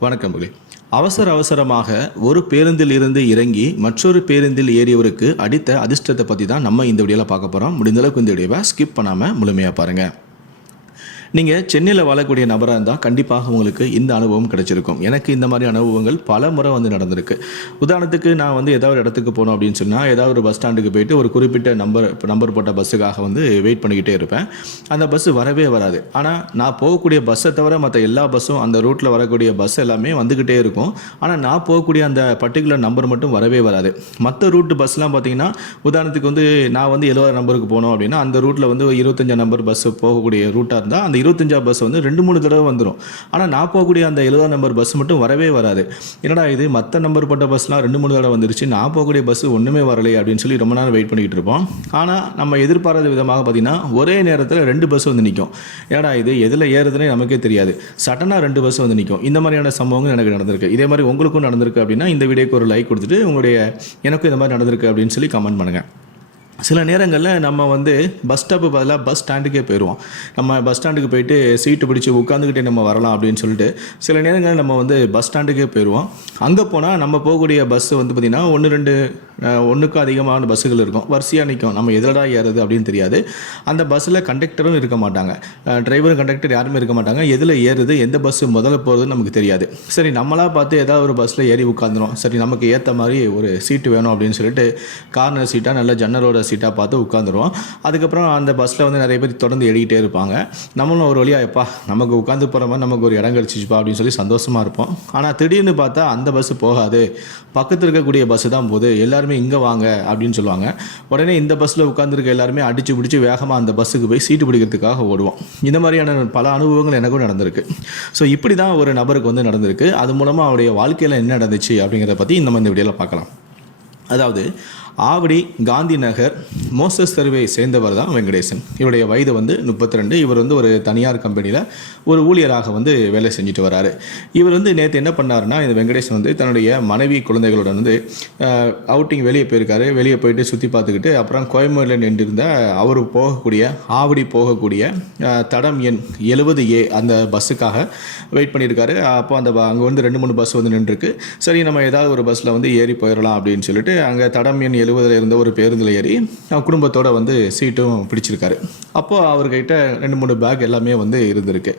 வணக்கம் மகளே. அவசர அவசரமாக ஒரு பேருந்தில் இருந்து இறங்கி மற்றொரு பேருந்தில் ஏறியவருக்கு அடித்த அதிர்ஷ்டத்தை பற்றி தான் நம்ம இந்த வீடியோவில் பார்க்க போகிறோம் முடிந்தளவுக்கு இந்த வீடியோவை ஸ்கிப் பண்ணாமல் முழுமையாக பாருங்கள் நீங்கள் சென்னையில் வாழக்கூடிய நபராக இருந்தால் கண்டிப்பாக உங்களுக்கு இந்த அனுபவம் கிடைச்சிருக்கும். எனக்கு இந்த மாதிரி அனுபவங்கள் பல முறை வந்து நடந்திருக்கு. உதாரணத்துக்கு நான் வந்து ஏதாவது ஒரு இடத்துக்கு போகணும் அப்படின்னு சொன்னால் ஏதாவது ஒரு பஸ் ஸ்டாண்டுக்கு போயிட்டு ஒரு குறிப்பிட்ட நம்பர் நம்பர் போட்ட பஸ்ஸுக்காக வந்து வெயிட் பண்ணிக்கிட்டே இருப்பேன். அந்த பஸ்ஸு வரவே வராது. ஆனால் நான் போகக்கூடிய பஸ்ஸை தவிர மற்ற எல்லா பஸ்ஸும் அந்த ரூட்டில் வரக்கூடிய பஸ் எல்லாமே வந்துக்கிட்டே இருக்கும். ஆனால் நான் போகக்கூடிய அந்த பர்டிகுலர் நம்பர் மட்டும் வரவே வராது. மற்ற ரூட்டு பஸ்லாம் பார்த்தீங்கன்னா உதாரணத்துக்கு வந்து நான் வந்து எழுபது நம்பருக்கு போனோம் அப்படின்னா அந்த ரூட்டில் வந்து இருபத்தஞ்சாம் நம்பர் பஸ் போகக்கூடிய ரூட்டாக இருந்தால் அந்த இருபத்தஞ்சா பஸ் வந்து ரெண்டு மூணு தடவை வந்துடும் ஆனால் நான் போகக்கூடிய அந்த எழுபதாம் நம்பர் பஸ் மட்டும் வரவே வராது. என்னடா இது மற்ற நம்பர் பட்ட பஸ்லாம் ரெண்டு மூணு தடவை வந்துருச்சு நான் போகக்கூடிய பஸ் ஒன்றுமே வரலையே அப்படின்னு சொல்லி ரொம்ப நேரம் வெயிட் பண்ணிக்கிட்டு இருப்போம். ஆனால் நம்ம எதிர்பாராத விதமாக பார்த்தீங்கன்னா ஒரே நேரத்தில் ரெண்டு பஸ் வந்து நிற்கும் ஏடா இது எதில் ஏறுதுன்னே நமக்கே தெரியாது. சடனாக ரெண்டு பஸ் வந்து நிற்கும் இந்த மாதிரியான சம்பவங்கள் எனக்கு நடந்திருக்கு. இதே மாதிரி உங்களுக்கும் நடந்திருக்கு அப்படின்னா இந்த வீடியோக்கு ஒரு லைக் கொடுத்துட்டு உங்களுடைய எனக்கும் இந்த மாதிரி நடந்திருக்கு அப்படின்னு சொல்லி கமெண்ட் பண்ணுங்கள் சில நேரங்களில் நம்ம வந்து பஸ் ஸ்டாப்பு பதிலாக பஸ் ஸ்டாண்டுக்கே போயிடுவோம் நம்ம பஸ் ஸ்டாண்டுக்கு போயிட்டு சீட்டு பிடிச்சி உட்காந்துக்கிட்டே நம்ம வரலாம் அப்படின்னு சொல்லிட்டு சில நேரங்களில் நம்ம வந்து பஸ் ஸ்டாண்டுக்கே போயிடுவோம் அங்கே போனால் நம்ம போகக்கூடிய பஸ்ஸு வந்து பார்த்திங்கன்னா ஒன்று ரெண்டு ஒன்றுக்கும் அதிகமான பஸ்ஸுகள் இருக்கும். வரிசையாக நிற்கும் நம்ம எதிரடா ஏறுறது அப்படின்னு தெரியாது. அந்த பஸ்ஸில் கண்டக்டரும் இருக்க மாட்டாங்க. டிரைவரும் கண்டக்டர் யாருமே இருக்க மாட்டாங்க. எதில் ஏறுது எந்த பஸ்ஸு முதல்ல போகிறதுன்னு நமக்கு தெரியாது. சரி நம்மளாக பார்த்து ஏதாவது ஒரு பஸ்ஸில் ஏறி உட்காந்துரும் சரி நமக்கு ஏற்ற மாதிரி ஒரு சீட்டு வேணும் அப்படின்னு சொல்லிட்டு கார்னர் சீட்டாக நல்ல ஜன்னலோட சீட்டாக பார்த்து உட்காந்துருவோம் அதுக்கப்புறம் அந்த பஸ்ஸில் வந்து நிறைய பேர் தொடர்ந்து ஏறிக்கிட்டே இருப்பாங்க. நம்மளும் ஒரு வழியாக எப்பா நமக்கு உட்காந்து போகிற மாதிரி நமக்கு ஒரு இடம் கிடச்சிச்சுப்பா அப்படின்னு சொல்லி சந்தோஷமாக இருப்போம். ஆனால் திடீர்னு பார்த்தா அந்த பஸ்ஸு போகாது. பக்கத்தில் இருக்கக்கூடிய பஸ்ஸு தான் போகுது. எல்லாருமே இங்கே வாங்க அப்படின்னு சொல்லுவாங்க. உடனே இந்த பஸ்ஸில் உட்காந்துருக்க எல்லாருமே அடித்து பிடிச்சி வேகமாக அந்த பஸ்ஸுக்கு போய் சீட்டு பிடிக்கிறதுக்காக ஓடுவோம். இந்த மாதிரியான பல அனுபவங்கள் எனக்கும் நடந்திருக்கு. ஸோ இப்படி தான் ஒரு நபருக்கு வந்து நடந்திருக்கு. அது மூலமாக அவருடைய வாழ்க்கையில் என்ன நடந்துச்சு அப்படிங்கிறத பற்றி நம்ம இந்த வீடியோவில் பார்க்கலாம். அதாவது ஆவடி காந்தி நகர் மோசஸ் தெருவை சேர்ந்தவர் தான் வெங்கடேசன். இவருடைய வயது வந்து முப்பத்தி ரெண்டு இவர் வந்து ஒரு தனியார் கம்பெனியில் ஒரு ஊழியராக வந்து வேலை செஞ்சுட்டு வராரு. இவர் வந்து நேற்று என்ன பண்ணாருன்னா இந்த வெங்கடேசன் வந்து தன்னுடைய மனைவி குழந்தைகளுடன் வந்து அவுட்டிங் வெளியே போயிருக்காரு. வெளியே போயிட்டு சுற்றி பார்த்துக்கிட்டு அப்புறம் கோயம்புத்தூரில் நின்றிருந்த அவர் போகக்கூடிய ஆவடி போகக்கூடிய தடம் எண் எழுபது ஏ அந்த பஸ்ஸுக்காக வெயிட் பண்ணியிருக்காரு. அப்போ அந்த அங்கே வந்து ரெண்டு மூணு பஸ் வந்து நின்றுருக்கு. சரி நம்ம ஏதாவது ஒரு பஸ்ஸில் வந்து ஏறி போயிடலாம் அப்படின்னு சொல்லிட்டு அங்கே தடம் எண் எழுபதில் இருந்த ஒரு பேருந்தில் ஏறி குடும்பத்தோடு குடும்பத்தோட வந்து சீட்டும் பிடிச்சிருக்காரு. அப்போது அவர்கிட்ட ரெண்டு மூணு பேக் எல்லாமே வந்து இருந்திருக்கு.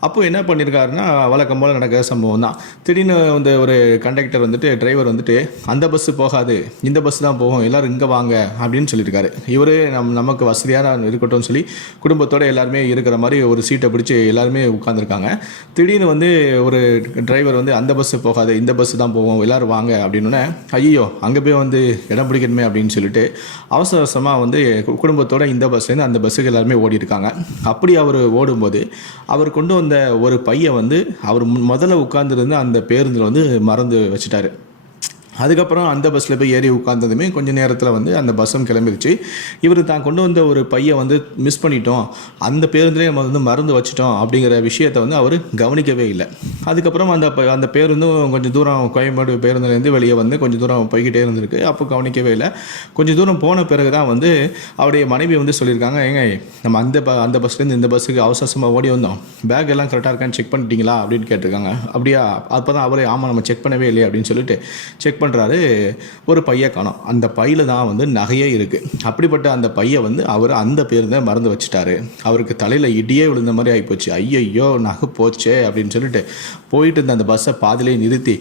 அப்போ என்ன பண்ணியிருக்காருன்னா வழக்கம் போல் நடக்கிற சம்பவம் தான். திடீர்னு வந்து ஒரு கண்டக்டர் வந்துட்டு டிரைவர் வந்துட்டு அந்த பஸ்ஸு போகாது. இந்த பஸ் தான் போகும். எல்லாரும் இங்கே வாங்க. அப்படின்னு சொல்லியிருக்காரு இவர் நம் நமக்கு வசதியான இருக்கட்டும் சொல்லி குடும்பத்தோடு எல்லாருமே இருக்கிற மாதிரி ஒரு சீட்டை பிடிச்சி எல்லாருமே உட்காந்துருக்காங்க திடீர்னு வந்து ஒரு டிரைவர் வந்து அந்த பஸ்ஸு போகாது. இந்த பஸ்ஸு தான் போவோம் எல்லோரும் வாங்க. அப்படின்னோடனே ஐயோ அங்கே போய் வந்து இடம் பிடிக்கணுமே. அப்படின்னு சொல்லிட்டு அவசர அவசரமாக வந்து கு- குடும்பத்தோட இந்த பஸ்லேருந்து அந்த பஸ்ஸுக்கு எல்லாருமே ஓடி இருக்காங்க அப்படி அவர் ஓடும்போது அவர் கொண்டு வந்த ஒரு பையன் வந்து அவர் முதல்ல உட்காந்துருந்த அந்த பேருந்தில் வந்து மறந்து வச்சுட்டாரு. அதுக்கப்புறம் அந்த பஸ்ஸில் போய் ஏறி உட்காந்ததுமே கொஞ்சம் நேரத்தில் வந்து அந்த பஸ்ஸும் கிளம்பிருச்சு. இவர் தான் கொண்டு வந்த ஒரு பையை வந்து மிஸ் பண்ணிட்டோம். அந்த பேருந்துலேயே நம்ம வந்து மறந்து வச்சிட்டோம் அப்படிங்கிற விஷயத்தை வந்து அவர் கவனிக்கவே இல்லை. அதுக்கப்புறம் அந்த ப- அந்த பேருந்தும் கொஞ்சம் தூரம் கோயம்பேடு பேருந்துலேருந்து வெளியே வந்து கொஞ்சம் தூரம் போய்கிட்டே இருந்திருக்கு. அப்போ கவனிக்கவே இல்லை. கொஞ்சம் தூரம் போன பிறகு தான் வந்து அவருடைய மனைவி வந்து சொல்லியிருக்காங்க ஏங்க நம்ம அந்த ப அந்த பஸ்லேருந்து இந்த பஸ்ஸுக்கு அவசரமாக ஓடி வந்தோம். பேக் எல்லாம் கரெக்டாக இருக்கான்னு செக் பண்ணிட்டீங்களா? அப்படின்னு கேட்டிருக்காங்க. அப்படியா? அப்போ தான் அவரே ஆமாம் நம்ம செக் பண்ணவே இல்லையே அப்படின்னு சொல்லிட்டு செக் பண்ணுறாரு ஒரு பையை காணும். அந்த பையில் தான் வந்து நகையே இருக்குது அப்படிப்பட்ட அந்த பையை வந்து அவர் அந்த பேருந்தை மறந்து வச்சுட்டாரு. அவருக்கு தலையில் இடியே விழுந்த மாதிரி ஆகிப்போச்சு ஐயையோ நகை போச்சே அப்படின்னு சொல்லிட்டு போயிட்டு இருந்த அந்த பஸ்ஸை பாதிலே நிறுத்தி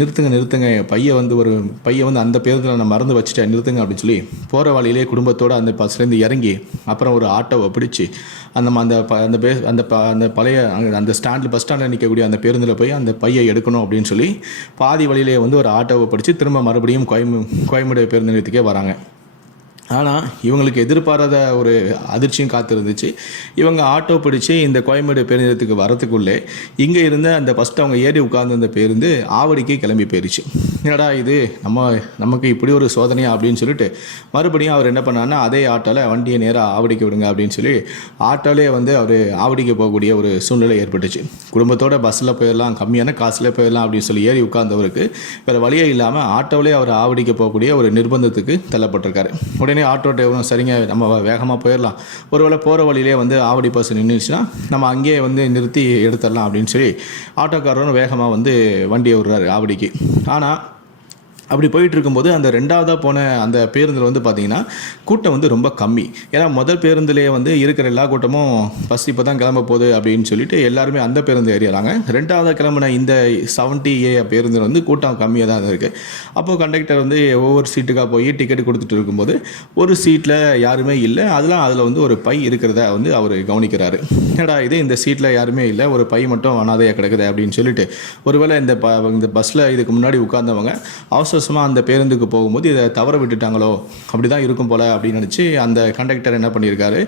நிறுத்துங்க நிறுத்துங்க என் வந்து ஒரு பையன் வந்து அந்த பேருந்தில் நான் மறந்து வச்சுட்டேன் நிறுத்துங்க அப்படின்னு சொல்லி போகிற வழியிலே குடும்பத்தோடு அந்த பஸ்லேருந்து இறங்கி அப்புறம் ஒரு ஆட்டோவை பிடிச்சி அந்த அந்த ப அந்த பே அந்த ப அந்த பழைய அந்த ஸ்டாண்டில் பஸ் ஸ்டாண்டில் நிற்கக்கூடிய அந்த பேருந்தில் போய் அந்த பையை எடுக்கணும் அப்படின்னு சொல்லி பாதி வழியிலே வந்து ஒரு ஆட்டோவை பிடிச்சி திரும்ப மறுபடியும் கோயம்பு கோயம்புடைய பேருந்து நிலையத்துக்கே வராங்க. ஆனால் இவங்களுக்கு எதிர்பாராத ஒரு அதிர்ச்சியும் காத்திருந்துச்சு. இவங்க ஆட்டோ பிடிச்சி இந்த கோயம்பேடு பேருந்தத்துக்கு வரத்துக்குள்ளே இங்கே இருந்த அந்த ஃபஸ்ட்டு அவங்க ஏறி உட்கார்ந்து அந்த பேருந்து ஆவடிக்கு கிளம்பி போயிடுச்சு என்னடா இது? நம்ம நமக்கு இப்படி ஒரு சோதனையா அப்படின்னு சொல்லிட்டு மறுபடியும் அவர் என்ன பண்ணாருன்னா அதே ஆட்டோவில் வண்டியை நேராக ஆவடிக்கு விடுங்க அப்படின்னு சொல்லி ஆட்டோலே வந்து அவர் ஆவடிக்கு போகக்கூடிய ஒரு சூழ்நிலை ஏற்பட்டுச்சு. குடும்பத்தோட பஸ்ஸில் போயிடலாம் கம்மியான காசில் போயிடலாம் அப்படின்னு சொல்லி ஏறி உட்கார்ந்தவருக்கு வேறு வழியே இல்லாமல் ஆட்டோவிலே அவர் ஆவடிக்கு போகக்கூடிய ஒரு நிர்பந்தத்துக்கு தள்ளப்பட்டிருக்காரு. உடனே உடனே ஆட்டோ டிரைவரும் சரிங்க நம்ம வேகமாக போயிடலாம். ஒருவேளை போகிற வழியிலே வந்து ஆவடி பஸ் நின்றுச்சுன்னா நம்ம அங்கேயே வந்து நிறுத்தி எடுத்துடலாம் அப்படின்னு சொல்லி ஆட்டோக்காரரும் வேகமாக வந்து வண்டியை விடுறாரு ஆவடிக்கு. ஆனால் அப்படி போயிட்டு இருக்கும்போது அந்த ரெண்டாவதாக போன அந்த பேருந்தில் வந்து பார்த்தீங்கன்னா கூட்டம் வந்து ரொம்ப கம்மி. ஏன்னா முதல் பேருந்துலேயே வந்து இருக்கிற எல்லா கூட்டமும் ஃபஸ்ட் இப்போ தான் கிளம்ப போகுது அப்படின்னு சொல்லிட்டு எல்லாருமே அந்த பேருந்து ஏறிடுறாங்க. ரெண்டாவதாக கிளம்புன இந்த செவன்ட்டி ஏ பேருந்தில் வந்து கூட்டம் கம்மியாக தான் இருக்குது அப்போது கண்டக்டர் வந்து ஒவ்வொரு சீட்டுக்காக போய் டிக்கெட் கொடுத்துட்டு இருக்கும்போது ஒரு சீட்டில் யாருமே இல்லை. அதெல்லாம் அதில் வந்து ஒரு பை இருக்கிறத வந்து அவர் கவனிக்கிறாரு. என்னடா இது இந்த சீட்டில் யாருமே இல்லை. ஒரு பை மட்டும் அனாதையாக கிடக்குது அப்படின்னு சொல்லிட்டு ஒருவேளை இந்த ப இந்த பஸ்ஸில் இதுக்கு முன்னாடி உட்கார்ந்தவங்க அவசர அவசரமாக அந்த பேருந்துக்கு போகும்போது இதை தவற விட்டுட்டாங்களோ? அப்படி தான் இருக்கும் போல் அப்படின்னு நினச்சி அந்த கண்டக்டர் என்ன பண்ணியிருக்காரு?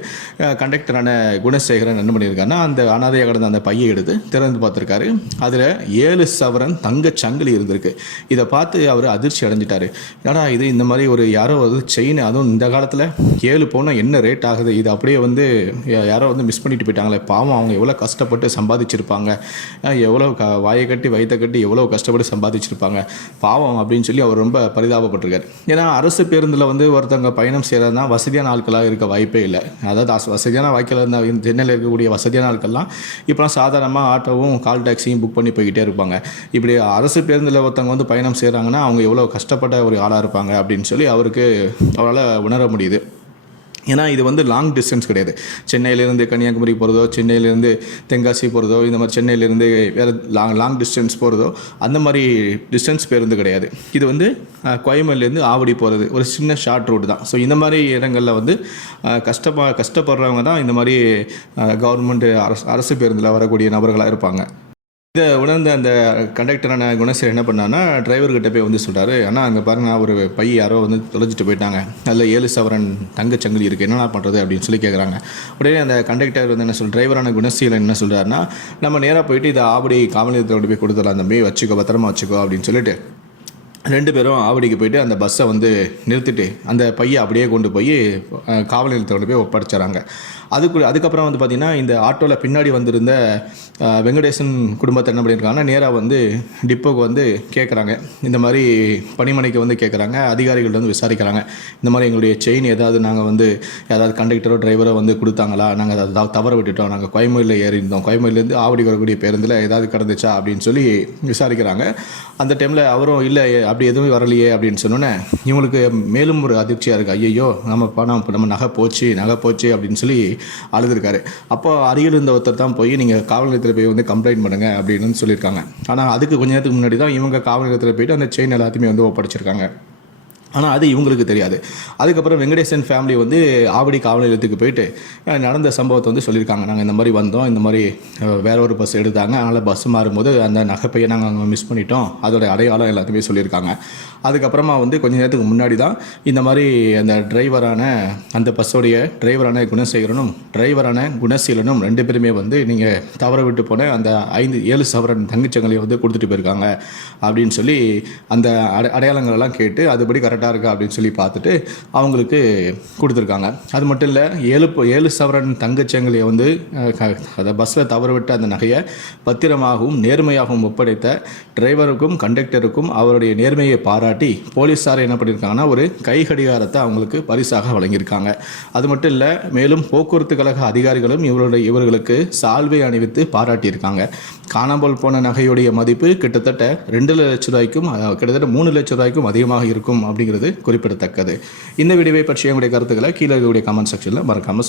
கண்டக்டரான குணசேகரன் என்ன பண்ணியிருக்காருன்னா அந்த அனாதையாக கிடந்த அந்த பையை எடுத்து திறந்து பார்த்துருக்காரு. அதில் ஏழு சவரன் தங்க சங்கிலி இருந்திருக்கு. இதை பார்த்து அவர் அதிர்ச்சி அடைஞ்சிட்டாரு. ஏன்னா இது இந்த மாதிரி ஒரு யாரோ வந்து செயின் அதுவும் இந்த காலத்தில் ஏழு போனால் என்ன ரேட் ஆகுது? இது அப்படியே வந்து யாரோ வந்து மிஸ் பண்ணிட்டு போயிட்டாங்களே. பாவம் அவங்க எவ்வளோ கஷ்டப்பட்டு சம்பாதிச்சிருப்பாங்க. எவ்வளோ க வாயை கட்டி வயிற்றை கட்டி எவ்வளோ கஷ்டப்பட்டு சம்பாதிச்சிருப்பாங்க. பாவம் அப்படின்னு சொல்லி அவர் ரொம்ப பரிதாபப்பட்டிருக்காரு. ஏன்னா அரசு பேருந்தில் வந்து ஒருத்தவங்க பயணம் செய்கிறதுனா வசதியான ஆட்களாக இருக்க வாய்ப்பே இல்லை. அதாவது அஸ்- வசதியான வாய்க்கில் இருந்த சென்னையில் இருக்கக்கூடிய வசதியான ஆட்கள்லாம் இப்போலாம் சாதாரணமாக ஆட்டோவும் கால் டாக்ஸியும் புக் பண்ணி போய்கிட்டே இருப்பாங்க. இப்படி அரசு பேருந்தில் ஒருத்தவங்க வந்து பயணம் செய்கிறாங்கன்னா அவங்க எவ்வளோ கஷ்டப்பட்ட ஒரு ஆளாக இருப்பாங்க அப்படின்னு சொல்லி அவருக்கு அவரால் உணர முடியுது. ஏன்னா இது வந்து லாங் டிஸ்டன்ஸ் கிடையாது. சென்னையிலேருந்து கன்னியாகுமரி போகிறதோ சென்னையிலேருந்து தென்காசி போகிறதோ இந்த மாதிரி சென்னையிலேருந்து வேறு லாங் லாங் டிஸ்டன்ஸ் போகிறதோ அந்த மாதிரி டிஸ்டன்ஸ் பேருந்து கிடையாது. இது வந்து அஹ், கோயம்பேடுலேருந்து ஆவடி போகிறது ஒரு சின்ன ஷார்ட் ரூட் தான். ஸோ இந்த மாதிரி இடங்களில் வந்து கஷ்டப்பா கஷ்டப்படுறவங்க தான் இந்த மாதிரி கவர்மெண்ட் அரசு அரசு பேருந்தில் வரக்கூடிய நபர்களாக இருப்பாங்க. இதை உணர்ந்த அந்த கண்டக்டரான குணசேகர் என்ன பண்ணான்னா டிரைவர்கிட்ட போய் வந்து சொல்கிறாரு ஆனால் அங்கே பாருங்க ஒரு பை யாரோ வந்து தொலைச்சிட்டு போயிட்டாங்க. அதில் ஏழு சவரன் தங்கச்சங்கிலி இருக்குது என்னென்ன பண்ணுறது அப்படின்னு சொல்லி கேட்குறாங்க உடனே அந்த கண்டக்டர் வந்து என்ன சொல் டிரைவரான குணசீலன் என்ன சொல்கிறாருன்னா நம்ம நேராக போயிட்டு இதை ஆபடி காவல் நிலையத்தில் போய் கொடுத்துடலாம் தம்பி. வச்சுக்கோ பத்திரமா வச்சுக்கோ அப்படின்னு சொல்லிட்டு ரெண்டு பேரும் ஆவடிக்கு போயிட்டு அந்த பஸ்ஸை வந்து நிறுத்திட்டு அந்த பையை அப்படியே கொண்டு போய் காவல் நிலையத்தை கொண்டு போய் ஒப்படைச்சாங்க அதுக்கு அதுக்கப்புறம் வந்து பார்த்திங்கன்னா இந்த ஆட்டோவில் பின்னாடி வந்திருந்த வெங்கடேசன் குடும்பத்தை என்ன பண்ணியிருக்காங்கன்னா நேராக வந்து டிப்போக்கு வந்து கேட்குறாங்க இந்த மாதிரி பணிமனைக்கு வந்து கேட்குறாங்க அதிகாரிகள் வந்து விசாரிக்கிறாங்க. இந்த மாதிரி எங்களுடைய செயின் ஏதாவது நாங்கள் வந்து ஏதாவது கண்டக்டரோ டிரைவரோ வந்து கொடுத்தாங்களா? நாங்கள் அதை தவற விட்டுட்டோம். நாங்கள் கோயம்பேடில் ஏறி இருந்தோம் கோயம்பேடுலேருந்து ஆவடி வரக்கூடிய பேருந்தில் ஏதாவது கடந்துச்சா? அப்படின்னு சொல்லி விசாரிக்கிறாங்க. அந்த டைமில் அவரும் இல்லை அப்படி எதுவும் வரலையே அப்படின்னு சொன்னோன்னே இவங்களுக்கு மேலும் ஒரு அதிர்ச்சியாக இருக்குது ஐயையோ நம்ம பணம் நம்ம நகை போச்சு நகை போச்சு அப்படின்னு சொல்லி அழுதுருக்காரு. அப்போ அருகில் இருந்த ஒருத்தர் தான் போய் நீங்கள் காவல் நிலையத்தில் போய் வந்து கம்ப்ளைண்ட் பண்ணுங்கள் அப்படின்னு சொல்லியிருக்காங்க. ஆனால் அதுக்கு கொஞ்ச நேரத்துக்கு முன்னாடி தான் இவங்க காவல் நிலையத்தில் போயிட்டு அந்த செயின் எல்லாத்தையுமே வந்து ஒப்படைச்சிருக்காங்க. ஆனால் அது இவங்களுக்கு தெரியாது. அதுக்கப்புறம் வெங்கடேசன் ஃபேமிலி வந்து ஆவடி காவல் நிலையத்துக்கு போயிட்டு நடந்த சம்பவத்தை வந்து சொல்லியிருக்காங்க. நாங்கள் இந்த மாதிரி வந்தோம். இந்த மாதிரி வேற ஒரு பஸ் எடுத்தாங்க. அதனால் பஸ் மாறும்போது அந்த நகைப்பையை நாங்கள் அங்கே மிஸ் பண்ணிட்டோம். அதோட அடையாளம் எல்லாத்தையுமே சொல்லியிருக்காங்க. அதுக்கப்புறமா வந்து கொஞ்ச நேரத்துக்கு முன்னாடி தான் இந்த மாதிரி அந்த டிரைவரான அந்த பஸ்ஸோடைய டிரைவரான குணசேகரனும் டிரைவரான குணசீலனும் ரெண்டு பேருமே வந்து நீங்கள் தவற விட்டு போன அந்த ஐந்து ஏழு சவரன் தங்கச்சங்களையும் வந்து கொடுத்துட்டு போயிருக்காங்க. அப்படின்னு சொல்லி அந்த அடை அடையாளங்கள் எல்லாம் கேட்டு அதுபடி கரெக்டாக இருக்கா அப்படின்னு சொல்லி பார்த்துட்டு அவங்களுக்கு கொடுத்துருக்காங்க. அது மட்டும் இல்லை ஏழு ஏழு சவரன் தங்கச்சங்கிலியை வந்து அதை பஸ்ஸில் தவற விட்ட அந்த நகையை பத்திரமாகவும் நேர்மையாகவும் ஒப்படைத்த டிரைவருக்கும் கண்டக்டருக்கும் அவருடைய நேர்மையை பாராட்டி போலீஸார் என்ன பண்ணியிருக்காங்கன்னா ஒரு கை கடிகாரத்தை அவங்களுக்கு பரிசாக வழங்கியிருக்காங்க. அது மட்டும் இல்லை மேலும் போக்குவரத்து கழக அதிகாரிகளும் இவருடைய இவர்களுக்கு சால்வை அணிவித்து பாராட்டியிருக்காங்க. காணாமல் போன நகையுடைய மதிப்பு கிட்டத்தட்ட ரெண்டு லட்ச ரூபாய்க்கும் கிட்டத்தட்ட மூணு லட்ச ரூபாய்க்கும் அதிகமாக இருக்கும் அப்படிங்கிறது குறிப்பிடத்தக்கது. இந்த வீடியோவை பற்றிய உங்களுடைய கருத்துக்களை கீழே இருக்கக்கூடிய கமெண்ட் செக்ஷனில் மறக்காமல் சொல்லுங்கள்